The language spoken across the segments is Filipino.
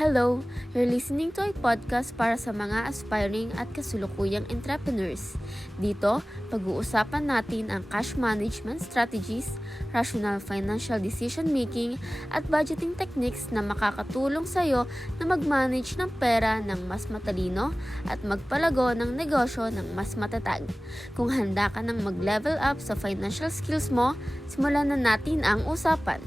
Hello! You're listening to a podcast para sa mga aspiring at kasulukuyang entrepreneurs. Dito, pag-uusapan natin ang cash management strategies, rational financial decision making, at budgeting techniques na makakatulong sa iyo na mag-manage ng pera ng mas matalino at magpalago ng negosyo ng mas matatag. Kung handa ka ng mag-level up sa financial skills mo, simulan na natin ang usapan.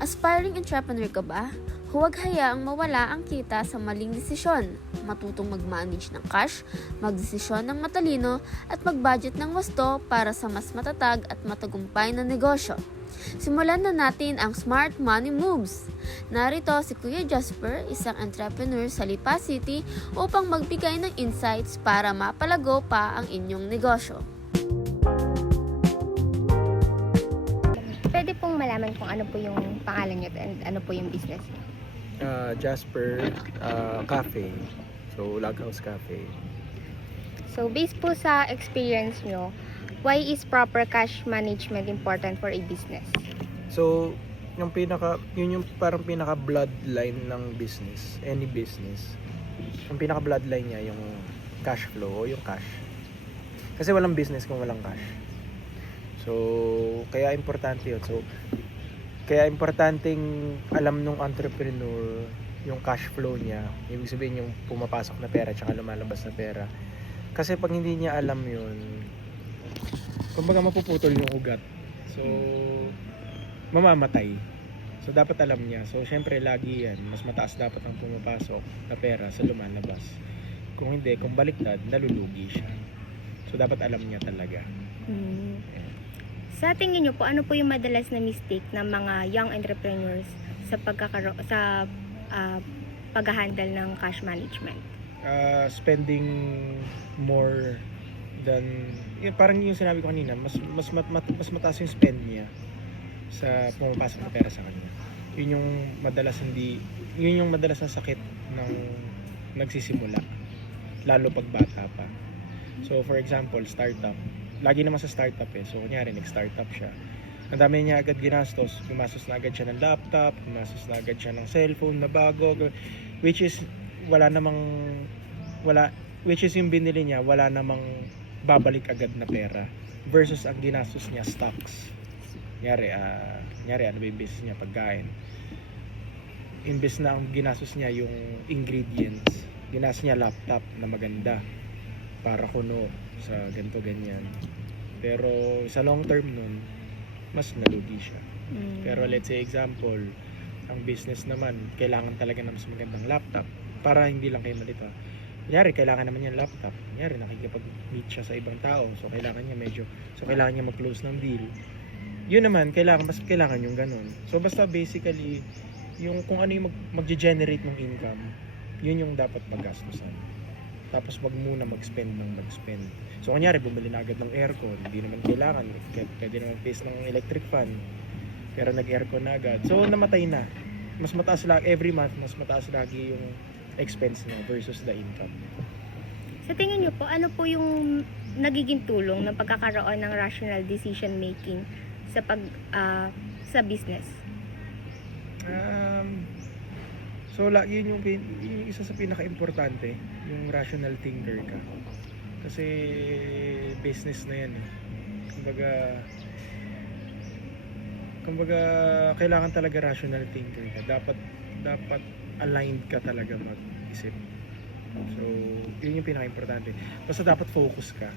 Aspiring entrepreneur ka ba? Huwag hayaang mawala ang kita sa maling desisyon. Matutong mag-manage ng cash, magdesisyon ng matalino, at mag-budget ng wasto para sa mas matatag at matagumpay na negosyo. Simulan na natin ang Smart Money Moves. Narito si Kuya Jasper, isang entrepreneur sa Lipa City upang magbigay ng insights para mapalago pa ang inyong negosyo. Pwede pong malaman kung ano po yung pangalan nyo and ano po yung business nyo. Jasper Cafe. So, Log House Cafe. So, based po sa experience nyo, why is proper cash management important for a business? So, yun yung parang pinaka bloodline ng business, any business. Yung pinaka bloodline niya yung cash flow o yung cash. Kasi walang business kung walang cash. So, kaya importante yun. So, kaya importanteng alam nung entrepreneur yung cash flow niya. Ibig sabihin yung pumapasok na pera tsaka lumalabas na pera. Kasi pag hindi niya alam yun, kumbaga mapuputol yung ugat. So, mamamatay. So, dapat alam niya. So, syempre, lagi yan. Mas mataas dapat ang pumapasok na pera sa lumalabas. Kung hindi, kung baliktad, nalulugi siya. So, dapat alam niya talaga. Sa tingin nyo po, ano po yung madalas na mistake ng mga young entrepreneurs sa pag-handle ng cash management? Spending more than parang yung sinabi ko kanina, mas mataas yung spend niya sa pumapasok na pera sa kanya. Yun yung madalas na sakit ng nagsisimula, lalo pag bata pa. So for example, startup. Lagi naman sa startup so kunyari nag-startup siya. Ang dami niya agad ginastos, gumastos na agad siya ng laptop, gumastos na agad siya ng cellphone na bago, which is yung binili niya, wala namang babalik agad na pera versus ang ginastos niya stocks. Kunyari ano ba yung business niya, pagkain. Imbes na ang ginastos niya yung ingredients, ginastos niya laptop na maganda para kuno sa ganito ganyan. Pero sa long term nun, mas nalugi siya. Pero let's say example, ang business naman kailangan talaga ng mas magandang laptop para hindi lang kayo malito. Kunyari, kailangan naman niya laptop. Kunyari, nakikipag-meet siya sa ibang tao. So, kailangan niya mag-close ng deal. Yun naman, mas kailangan yung ganun. So, basta basically, yung kung ano yung mag-generate ng income, yun yung dapat paggastusan. Tapos, wag muna mag-spend. So, kunyari, bumili na agad ng aircon. Hindi naman kailangan. Pwede naman face ng electric fan. Pero nag-aircon na agad. So, namatay na. Mas mataas lang, every month, mas mataas lagi yung expense niya versus the income. Sa tingin nyo po, ano po yung nagiging tulong ng pagkakaroon ng rational decision making sa business? So yun yung isa sa pinaka-importante, yung rational thinker ka. Kasi business na yan Kumbaga kailangan talaga rational thinker ka. Dapat aligned ka talaga mag-isip. So, yun yung pinaka-importante. Basta dapat focus ka.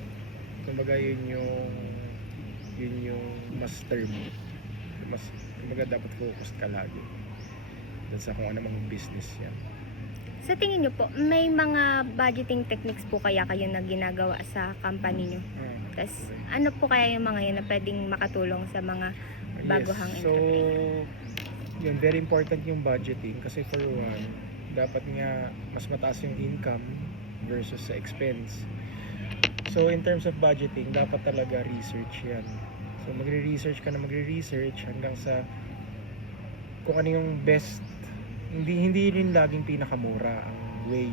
Kumbaga yun yung master mo. Kumbaga dapat focused ka lagi. Sa kung ano mang business yan. Sa tingin nyo po, may mga budgeting techniques po kaya kayo na ginagawa sa company nyo? Tapos, ano po kaya yung mga yun na pwedeng makatulong sa mga baguhang entrepreneur? So, yun, very important yung budgeting kasi for one, dapat nga mas mataas yung income versus sa expense. So, in terms of budgeting, dapat talaga research yan. So, magre-research hanggang sa kung ano yung best. Hindi rin laging pinakamura ang way.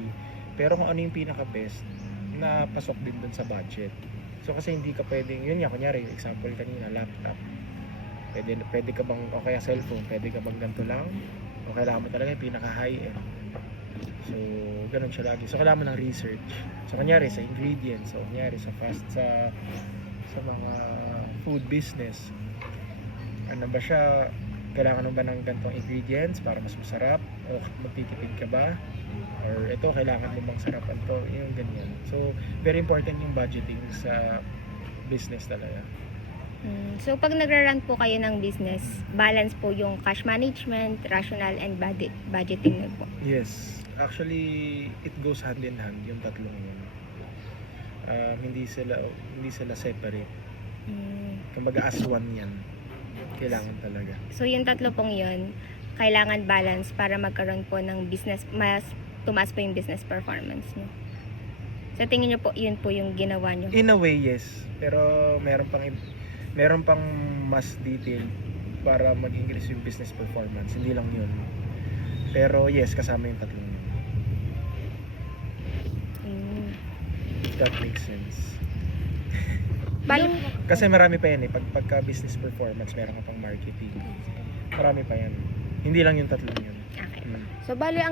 Pero kung ano yung pinaka-best na pasok din dun sa budget. So kasi hindi ka pwedeng, yun nga, kunyari, example kanina, laptop. Pwede ka bang, o kaya cellphone, pwede ka bang ganito lang? O kailangan mo talaga yung pinaka high-end? So, ganun siya lagi. So, kailangan mo ng research. So, kunyari sa ingredients, so, kunyari sa mga food business, ano ba siya, kailangan mo ba ng ganitong ingredients para mas masarap? O magtitipid ka ba? Or ito, kailangan mo bang sarapan to? Yung ganyan. So, very important yung budgeting sa business talaga. So, pag nagra-run po kayo ng business, balance po yung cash management, rational, and budgeting nyo po. Yes. Actually, it goes hand in hand yung tatlong yun. Hindi sila separate. Kumbaga as one yan. Kailangan talaga. So, yung tatlo pong yun, kailangan balance para magkaroon po ng business, mas tumaas po yung business performance nyo. Sa tingin nyo po, yun po yung ginawa nyo? In a way, yes. Pero meron pang mas detail para mag-increase yung business performance. Hindi lang yun. Pero yes, kasama yung tatlong yun. If that makes sense. Bali, Kasi marami pa yan eh. Pagka business performance, meron ka pang marketing. Marami pa yan. Hindi lang yung tatlong yun. okay. So, bali,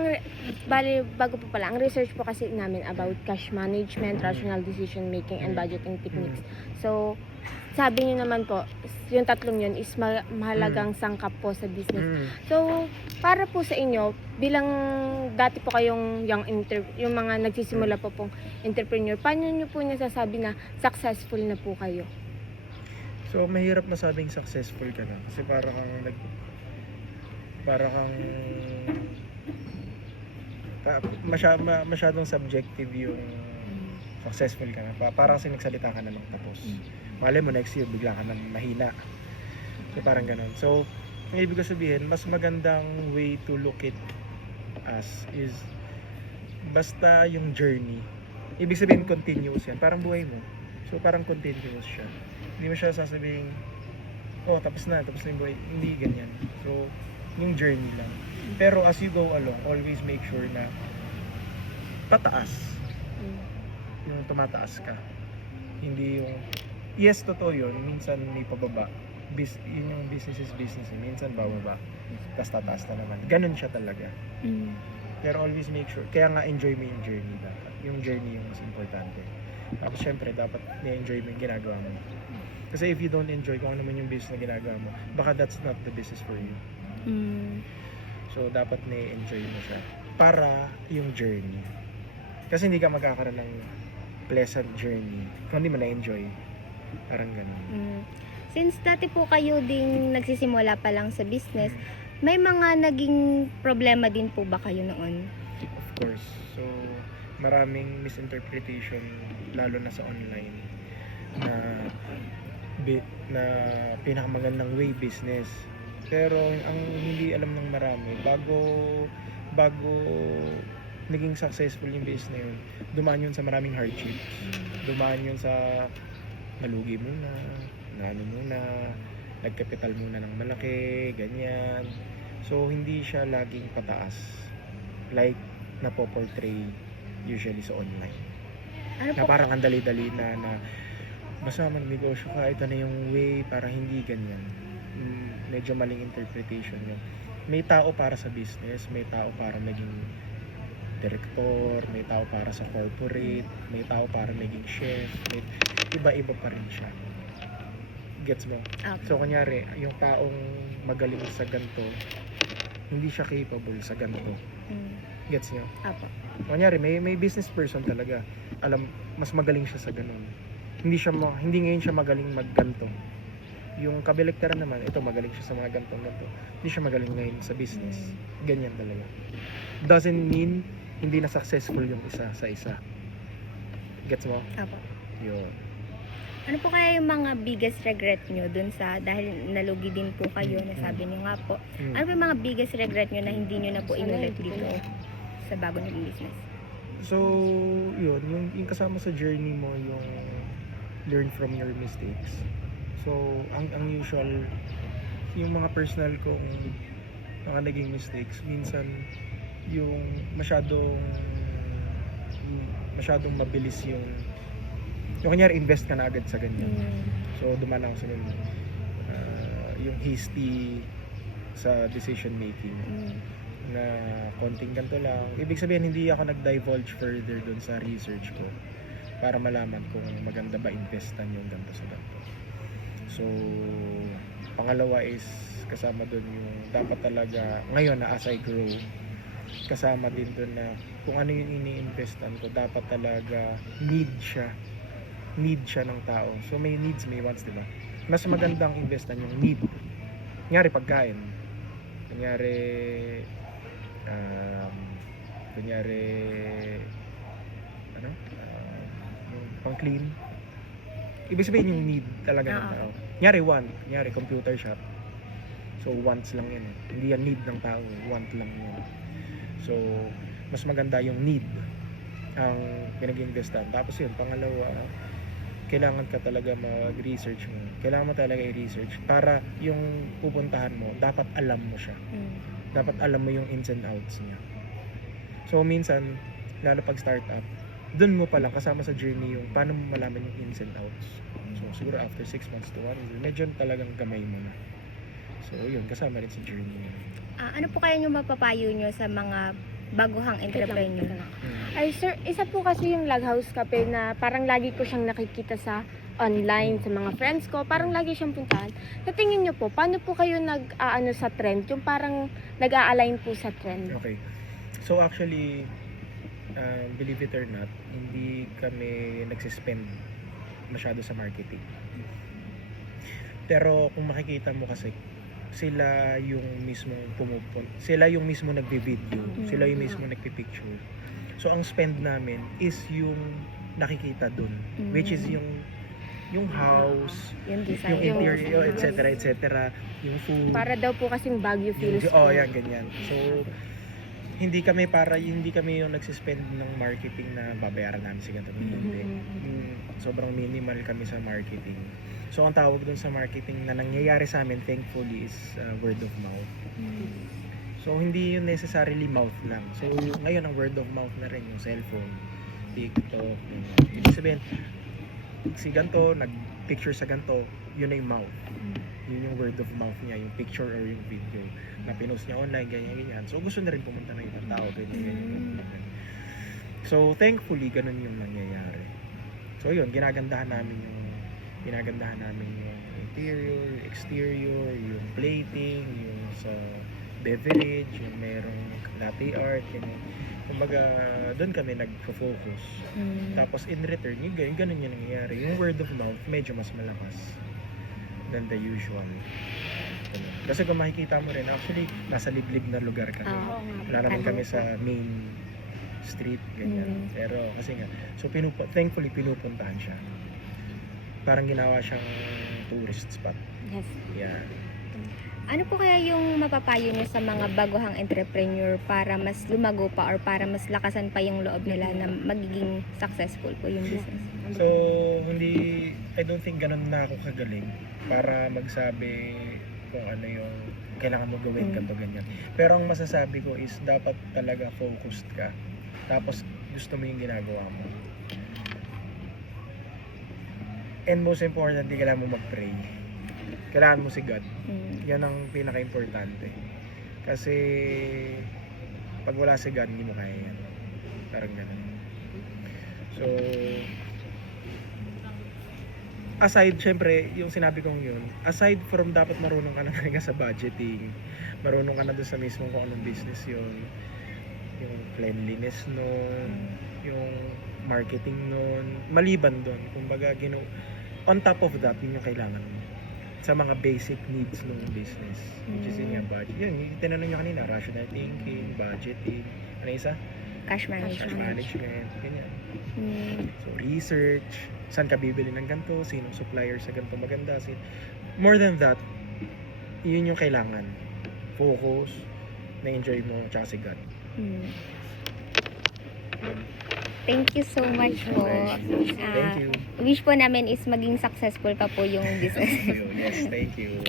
bago po pala, ang research po kasi namin about cash management, rational decision making, and budgeting techniques. So, sabi niyo naman po, yung tatlong yun is mahalagang sangkap po sa business. So, para po sa inyo, bilang dati po kayong yung mga nagsisimula po pong entrepreneur, paano niyo po nasasabi na successful na po kayo? So, mahirap masabing successful ka na. Kasi masyadong subjective yung successful ka na. Parang kasi nagsalita ka na nung tapos. Malay mo next year bigla ka nang mahina. So parang ganun. So, ang ibig ko sabihin, mas magandang way to look it as is basta yung journey. Ibig sabihin continuous yan. Parang buhay mo. So parang continuous siya. Hindi mo siya sasabihin, oh tapos na yung buhay. Hindi ganyan. So, yung journey lang. Pero as you go along, always make sure na pataas. Yung tumataas ka. Hindi yung, yes, totoo yun. Minsan may pababa. Yun yung business is business. Minsan bababa. Tapos tataas na naman. Ganun siya talaga. Pero always make sure. Kaya nga enjoy mo yung journey dapat. Yung journey yung mas importante. Tapos syempre dapat na-enjoy mo yung ginagawa mo. Kasi if you don't enjoy kung ano man yung business na ginagawa mo, baka that's not the business for you. So dapat na-enjoy mo siya. Para yung journey. Kasi hindi ka magkakaroon ng pleasant journey kung hindi mo na-enjoy. Parang ganun. Since dati po kayo ding nagsisimula pa lang sa business, may mga naging problema din po ba kayo noon? Of course. So, maraming misinterpretation lalo na sa online na pinakamagandang way business. Pero ang hindi alam ng marami, bago naging successful yung business na yun, dumaan yun sa maraming hardships. Dumaan yun sa nalugi muna, nagkapital muna ng malaki, ganyan. So, hindi siya laging pataas. Like, napoportray usually sa online. Ano Na po? parang ang dali-dali na basta mag-negosyo ka, ito na yung way, para hindi ganyan. Medyo maling interpretation yun. May tao para sa business, may tao para maging director, may tao para sa corporate, may tao para maging chef, iba-iba pa rin siya. Gets mo? Okay. So, kunyari, yung taong magaling sa ganito, hindi siya capable sa ganito. Gets nyo? Apo. Kunyari, may business person talaga. Mas magaling siya sa ganun. Hindi ngayon siya magaling magganto. Yung kabaliktaran naman, ito magaling siya sa mga gantong. Hindi siya magaling ngayon sa business. Ganyan talaga. Doesn't mean hindi na successful yung isa sa isa. Gets mo? Apo. Yun. Ano po kaya yung mga biggest regret nyo dun sa, dahil nalugi din po kayo, nasabi nyo nga po. Ano po yung mga biggest regret nyo na hindi nyo na po inulit dito sa bago naging business? So, yun. Yung kasama sa journey mo, yung learn from your mistakes. So, ang usual, yung mga personal kong mga naging mistakes, minsan yung masyadong mabilis yung kunyari invest ka na agad sa ganyan. So dumaan ako sa ganyan. yung hasty sa decision making na konting ganito lang. Ibig sabihin, hindi ako nag-divulge further dun sa research ko para malaman kung maganda ba investan yung ganito sa ganito. So, pangalawa is kasama dun yung dapat talaga, ngayon na as I grow, kasama din dun na kung ano yung ini-investan ko, dapat talaga need siya ng tao. So, may needs, may wants, diba? Mas magandang investan yung need. Kunyari, pagkain. Kunyari, yung pang-clean. Ibig sabihin yung need talaga ng tao. Kunyari, want. Kunyari, computer shop. So, wants lang yun. Hindi yan need ng tao. Want lang yun. So, mas maganda yung need ang pinag-investan. Tapos yun, pangalawa, kailangan ka talaga mag-research mo. Kailangan mo talaga i-research para yung pupuntahan mo, dapat alam mo siya. Dapat alam mo yung ins and outs niya. So, minsan, lalo pag startup, dun mo palang kasama sa journey yung paano mo malaman yung ins and outs. So, siguro after 6 months to 1 year, medyo talagang gamay mo na. So, yun, kasama rin sa journey. Ano po kaya yung mapapayo nyo sa mga baguhang entrepreneur? Ay sir, isa po kasi yung Laghouse Cafe na parang lagi ko siyang nakikita sa online, sa mga friends ko, parang lagi siyang puntahan. Sa tingin niyo po, paano po kayo nag-aano sa trend? Yung parang nag-a-align po sa trend? Okay. So actually, believe it or not, hindi kami nagsispend masyado sa marketing. Pero kung makikita mo kasi, sila yung mismo sila yung mismo nagbi-video, sila yung mismo nagpi-picture. So ang spend namin is yung nakikita dun, which is yung house, Yung design. yung interior, etc., yung food. Para daw po kasing Baguio feels Oh, po. yan, ganyan. So, hindi kami yung nagsispend ng marketing na babayaran namin si ganito. Hindi. Sobrang minimal kami sa marketing. So, ang tawag dun sa marketing na nangyayari sa amin, thankfully, is word of mouth. So, hindi yun necessarily mouth lang. So, ngayon, ang word of mouth na rin, yung cellphone, TikTok, ibig sabihin, si ganito, nag-picture sa ganito, yun na yung mouth. Yun yung word of mouth niya, yung picture or yung video na pinost niya online, ganyan. So, gusto na rin pumunta ng ibang tao, ganyan. So, thankfully, ganun yung nangyayari. So, yun, ginagandahan namin yung interior, exterior, yung plating, yung sa beverage, yung merong latte art, ganyan. Kumbaga, doon kami nagfo-focus. Tapos in return, yung ganun yung nangyayari. Yung word of mouth, medyo mas malakas than the usual. Kasi kung makikita mo rin, actually, nasa liblib na lugar kami. Wala naman kami sa main street, ganyan. Pero kasi nga, so thankfully, pinupuntahan siya. Parang ginawa siyang tourist spot. Yes. Yeah. Ano po kaya yung mapapayo nyo sa mga baguhang entrepreneur para mas lumago pa or para mas lakasan pa yung loob nila na magiging successful po yung business? So, I don't think ganun na ako kagaling para magsabi kung ano yung kailangan mo gawin ganito ganyan. Pero ang masasabi ko is dapat talaga focused ka. Tapos gusto mo yung ginagawa mo. And most importantly, kailangan mo mag-pray. Kailangan mo si God. Yan ang pinaka-importante. Kasi pag wala si God, hindi mo kaya yan. Parang ganun. So, aside, syempre, yung sinabi kong yun, aside from dapat marunong ka na talaga sa budgeting, marunong ka na doon sa mismo kung anong business yun, yung cleanliness nun, yung marketing nun, maliban doon, kumbaga, on top of that, yun yung kailangan mo sa mga basic needs ng business, which is yun yung budget. Yun, yung tinanong nyo kanina, rational thinking, budgeting, ano isa? Cash Cash management. management, ganyan. So, research, saan ka bibili ng ganito, sinong supplier sa ganito maganda. More than that, yun yung kailangan. Focus, na-enjoy mo, tsaka si God. Thank you so much po. Thank you. Wish po namin is maging successful pa po yung business. Yes, thank you.